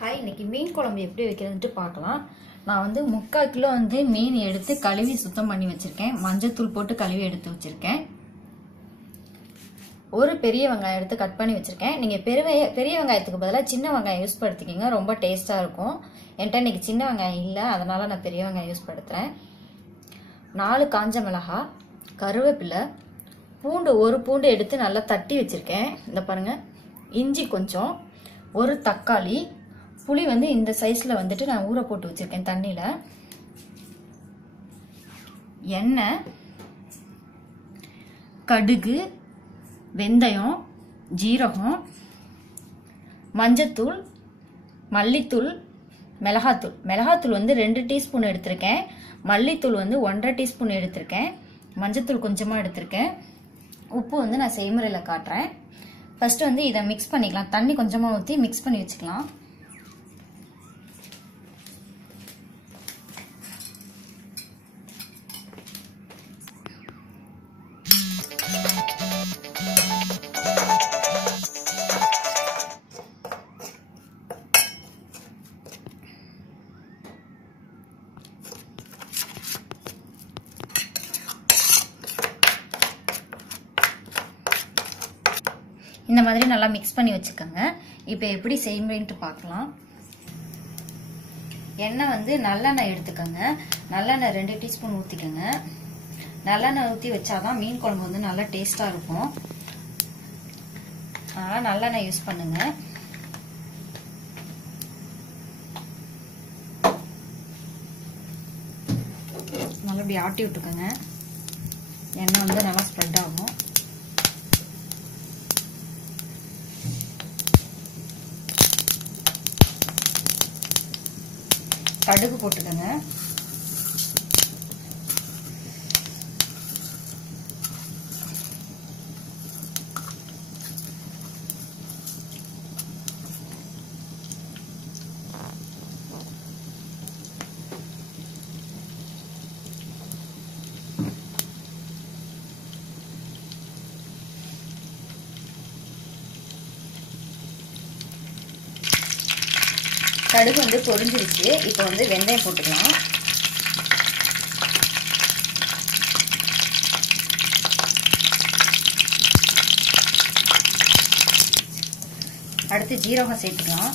Hi, இன்னைக்கு மீன் குழம்பு எப்படி வைக்கிறதுன்ட்டு பார்க்கலாம். நான் வந்து 3/4 கிலோ வந்து மீன் எடுத்து கழுவி சுத்தம் பண்ணி வச்சிருக்கேன். மஞ்சத்தூள் போட்டு கழுவி எடுத்து வச்சிருக்கேன். ஒரு பெரிய வெங்காயம் எடுத்து கட் பண்ணி வச்சிருக்கேன். நீங்கள் பெரிய வெங்காயத்துக்கு பதிலாக சின்ன வெங்காயம் யூஸ் படுத்திக்கிங்க, ரொம்ப டேஸ்ட்டாக இருக்கும். என்கிட்ட இன்னைக்கு சின்ன வெங்காயம் இல்லை, அதனால நான் பெரிய வெங்காயம் யூஸ் படுத்துகிறேன். 4 காஞ்ச மிளகாய், கருவேப்பிலை, பூண்டு ஒரு பூண்டு எடுத்து நல்லா தட்டி வச்சிருக்கேன். இந்த பாருங்க, இஞ்சி கொஞ்சம், ஒரு தக்காளி, புளி வந்து இந்த சைஸ்ல வந்துட்டு நான் ஊற போட்டு வச்சிருக்கேன் தண்ணியில, எண்ணெய், கடுகு, வெந்தயம், ஜீரகம், மஞ்சத்தூள், மல்லித்தூள், மிளகாத்தூள் வந்து 2 டீஸ்பூன் எடுத்திருக்கேன். மல்லித்தூள் வந்து 1.5 டீஸ்பூன் எடுத்திருக்கேன். மஞ்சத்தூள் கொஞ்சமாக எடுத்திருக்கேன். உப்பு வந்து நான் செய்முறையில் காட்டுறேன். ஃபர்ஸ்ட் வந்து இதை மிக்ஸ் பண்ணிக்கலாம். தண்ணி கொஞ்சமாக ஊற்றி மிக்ஸ் பண்ணி வச்சுக்கலாம். இந்த மாதிரி நல்லா மிக்ஸ் பண்ணி வச்சுக்கோங்க. இப்போ எப்படி செய்முறைன்ட்டு பார்க்கலாம். எண்ணெய் வந்து நல்லெண்ணெய் எடுத்துக்கோங்க. நல்லெண்ணெய் 2 டீஸ்பூன் ஊற்றிக்கோங்க. நல்லெண்ணெய் ஊற்றி வச்சாதான் மீன் குழம்பு வந்து நல்லா டேஸ்டாக இருக்கும். அதனால் நல்லெண்ணெய் யூஸ் பண்ணுங்க. நல்லா இப்படி ஆட்டி விட்டுக்கோங்க. எண்ணெய் வந்து நல்லா ஸ்ப்ரெட் ஆகும். கடுகு போட்டுக்கோங்க. கடுகு வந்து பொரிஞ்சிருச்சு. இப்போ வந்து வெந்தயம் போட்டுக்கலாம். அடுத்து ஜீரகம் சேர்த்துக்கலாம்.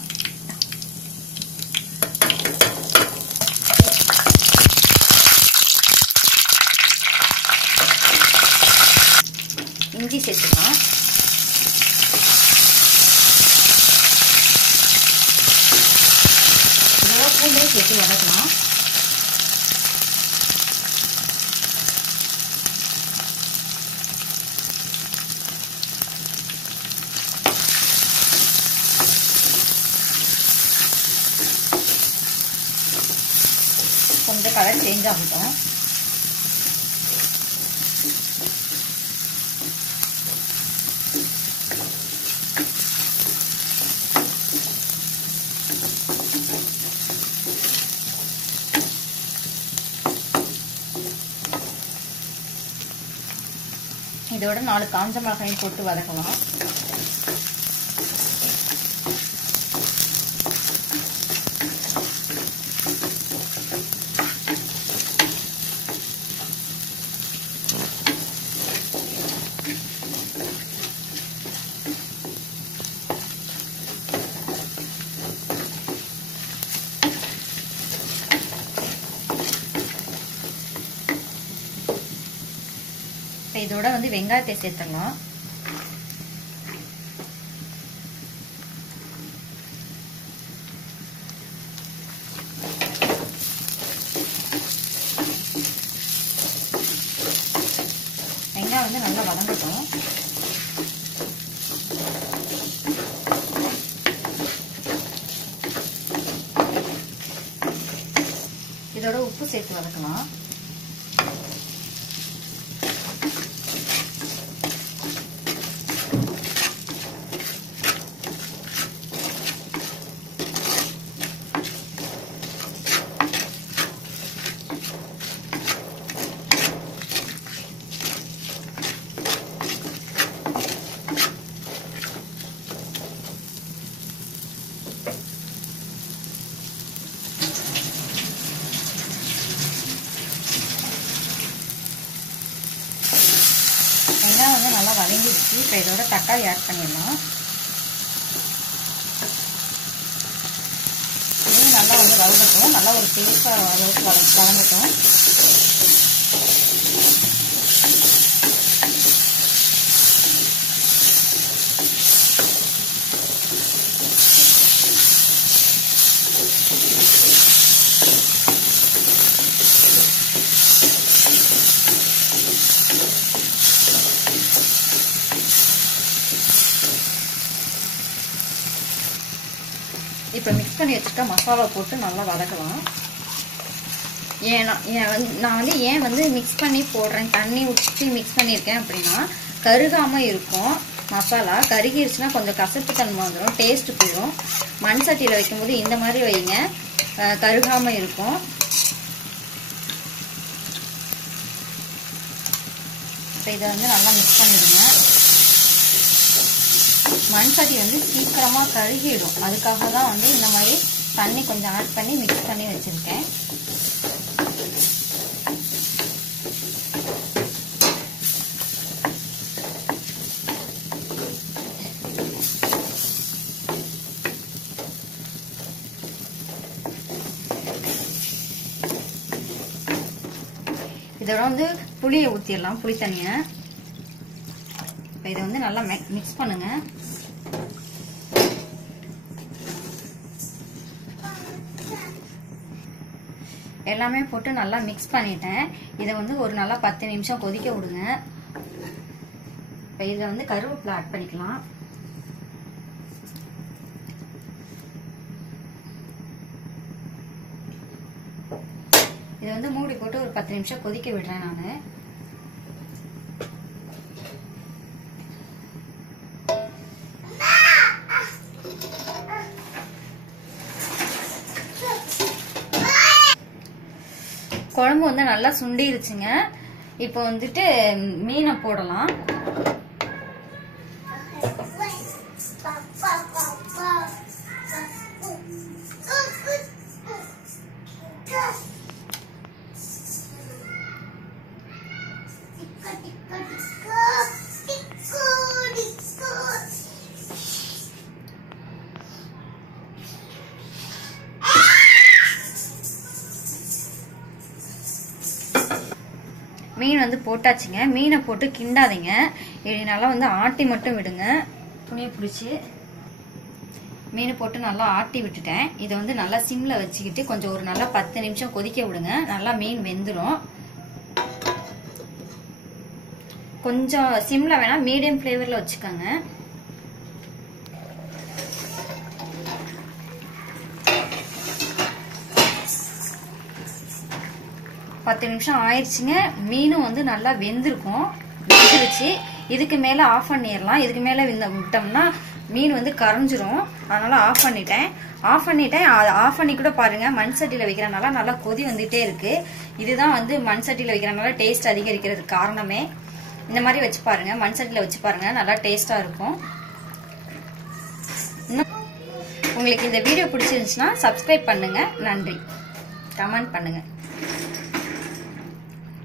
இஞ்சி சேர்த்துக்கலாம். பூண்டையும் சேர்த்து வதக்கலாம். கொஞ்சம் கலர் சேஞ்ச் ஆகட்டும். இதோட 4 காஞ்ச மிளகாயும் போட்டு வதக்கலாம். இதோட வந்து வெங்காயத்தை சேர்த்துடலாம். வெங்காயம் வந்து நல்லா வதங்கட்டும். இதோட உப்பு சேர்த்து வதக்கலாம். இப்போ இதோட தக்காளி ஆட் பண்ணிடலாம். இது நல்லா வந்து வதங்கட்டும். நல்லா ஒரு டேஸ்டாக அளவுக்கு வதங்கட்டும். இப்போ மிக்ஸ் பண்ணி வச்சுருக்க மசாலா போட்டு நல்லா வதக்கலாம். நான் வந்து ஏன் வந்து மிக்ஸ் பண்ணி போடுறேன், தண்ணி ஊற்றி மிக்ஸ் பண்ணியிருக்கேன் அப்படின்னா கருகாமல் இருக்கும். மசாலா கருகிருச்சுன்னா கொஞ்சம் கசப்பு தன்மை வந்துடும், டேஸ்ட்டு போயிடும். மண் சட்டியில் வைக்கும்போது இந்த மாதிரி வைங்க, கருகாமல் இருக்கும். இப்போ இதை வந்து நல்லா மிக்ஸ் பண்ணிடுங்க. மண் சட்டி வந்து சீக்கிரமாக கருகிடும், அதுக்காக தான் வந்து இந்த மாதிரி தண்ணி கொஞ்சம் ஆட் பண்ணி மிக்ஸ் பண்ணி வச்சுருக்கேன். இதோட வந்து புளியை ஊற்றிடலாம், புளி தண்ணியை. இப்போ இதை வந்து நல்லா மிக்ஸ் பண்ணுங்க. எல்லாமே போட்டு நல்லா மிக்ஸ் பண்ணிட்டேன். இதை வந்து ஒரு நல்லா 10 நிமிஷம் கொதிக்க விடுங்க. இப்போ இதில் வந்து கருவேப்பிலை ஆட் பண்ணிக்கலாம். இதை வந்து மூடி போட்டு ஒரு 10 நிமிஷம் கொதிக்க விடுறேன் நான். குழம்பு வந்து நல்லா சுண்டிருச்சுங்க. இப்போ வந்துட்டு மீனை போடலாம். மீன் வந்து போட்டாச்சுங்க. மீனை போட்டு கிண்டாதீங்க, நல்லா வந்து ஆட்டி மட்டும் விடுங்க. துணியை பிடிச்சி மீனை போட்டு நல்லா ஆட்டி விட்டுட்டேன். இதை வந்து நல்லா சிம்ல வச்சுக்கிட்டு கொஞ்சம் ஒரு நல்லா 10 நிமிஷம் கொதிக்க விடுங்க. நல்லா மீன் வெந்துடும். கொஞ்சம் சிம்ல வேணா மீடியம் ஃப்ளேவர்ல வச்சுக்கோங்க. பத்து நிமிஷம் ஆயிடுச்சுங்க. மீனும் வந்து நல்லா வெந்திருக்கும், வெந்துருச்சு. இதுக்கு மேல ஆஃப் பண்ணிடலாம். இதுக்கு மேல விட்டோம்னா மீன் வந்து கரைஞ்சிரும், அதனால ஆஃப் பண்ணிட்டேன். ஆஃப் பண்ணி கூட பாருங்க. மண் சட்டியில வைக்கிறனால நல்லா கொதி வந்துட்டே இருக்கு. இதுதான் வந்து மண் சட்டியில வைக்கிறனால டேஸ்ட் அதிகரிக்கிறதுக்கு காரணமே. இந்த மாதிரி வச்சு பாருங்க, மண் சட்டியில வச்சு பாருங்க, நல்லா டேஸ்டா இருக்கும். உங்களுக்கு இந்த வீடியோ பிடிச்சிருந்துச்சுன்னா சப்ஸ்கிரைப் பண்ணுங்க. நன்றி. கமெண்ட் பண்ணுங்க.